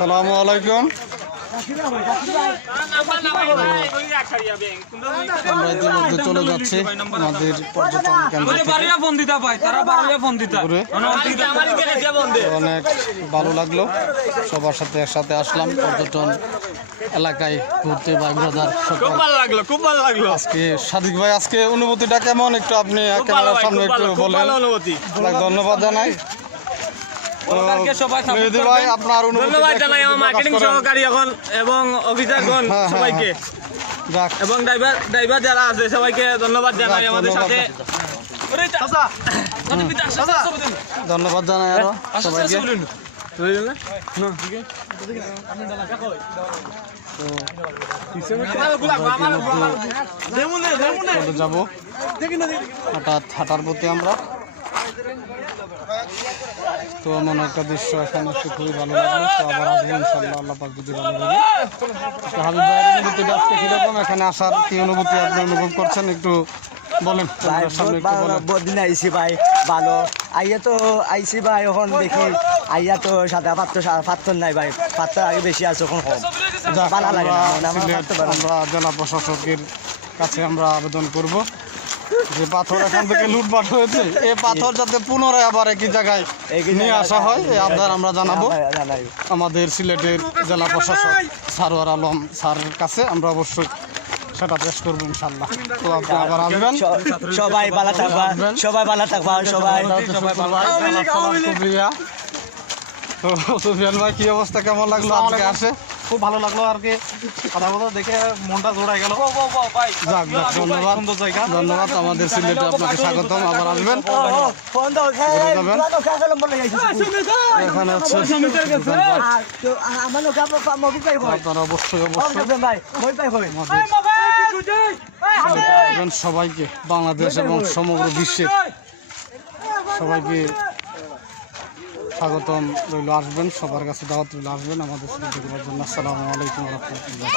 আসসালামু আলাইকুম। আমরা ইতিমধ্যে চলে যাচ্ছি আমাদের পর্যটন কেন্দ্রে। অনেক ভালো লাগলো, সবার সাথে একসাথে আসলাম পর্যটন এলাকায় ঘুরতে। ভাই ব্রাদার খুব ভালো লাগলো, খুব ভালো লাগলো। আজকে সাদিক ভাই, আজকে অনুভূতিটা কেমন একটু আপনি ক্যামেরার সামনে একটু বলেন। ধন্যবাদ জানাই। ভাই আপনার ধন্যবাদ জানাই আমার মার্কেটিং সহকারী এখন এবং অফিসারগণ সবাইকে এবং ড্রাইভার যারা আছে সবাইকে ধন্যবাদ জানাই আমাদের সাথে। ধন্যবাদ জানাই আরো সবাইকে। যাব হাঁটার প্রতি আমরা তো এমন একটা দৃশ্য এখানে একটু খুবই ভালো লাগলো। তো আবার আসবো ইনশাল্লাহ, আল্লাহ পাক যদি ভালো লাগে। তো হাবিব ভাইয়ের অনুভূতিটা আজকে কিরকম, এখানে আসার কি অনুভূতি আপনি অনুভব করছেন একটু বলেন। বহুদিন আইসি ভাই, ভালো আইয়া তো আইসি ভাই। এখন দেখি আইয়া তো সাদা পাত্তর নাই ভাই, পাত্তর আগে বেশি আছে, এখন কম ভালো লাগে না। আমরা জেলা প্রশাসকের কাছে আমরা আবেদন করব যে পাথর এখান থেকে লুটপাট হয়েছে, এই পাথর যাতে পুনরায় আবার একই জায়গায় নিয়ে আসা হয়, এই আবদার আমরা জানাবো আমাদের সিলেটের জেলা প্রশাসক সারোয়ার আলম স্যারের কাছে। আমরা অবশ্যই সেটা পেশ করবো ইনশাল্লাহ। তো আপনি আবার আসবেন, সবাই ভালো থাকবা, সবাই ভালো থাকবা, সবাই। তো সুফিয়ান ভাই, কি অবস্থা, কেমন লাগলো আজকে আসে? খুব ভালো লাগলো আর কি, কথা দেখে মনটা জোড়াই গেল। যাক যাক, ধন্যবাদ ধন্যবাদ। আমাদের সিলেটে আপনাকে স্বাগতম, আবার আসবেন। এখানে হচ্ছে আপনারা অবশ্যই সবাইকে, বাংলাদেশ এবং সমগ্র বিশ্বের সবাইকে স্বাগতম রইল। আসবেন, সবার কাছে দাওয়াত রইল, আসবেন আমাদের সিলেটে ঘোরার জন্য। আসসালামু আলাইকুম ওয়া রাহমাতুল্লাহ।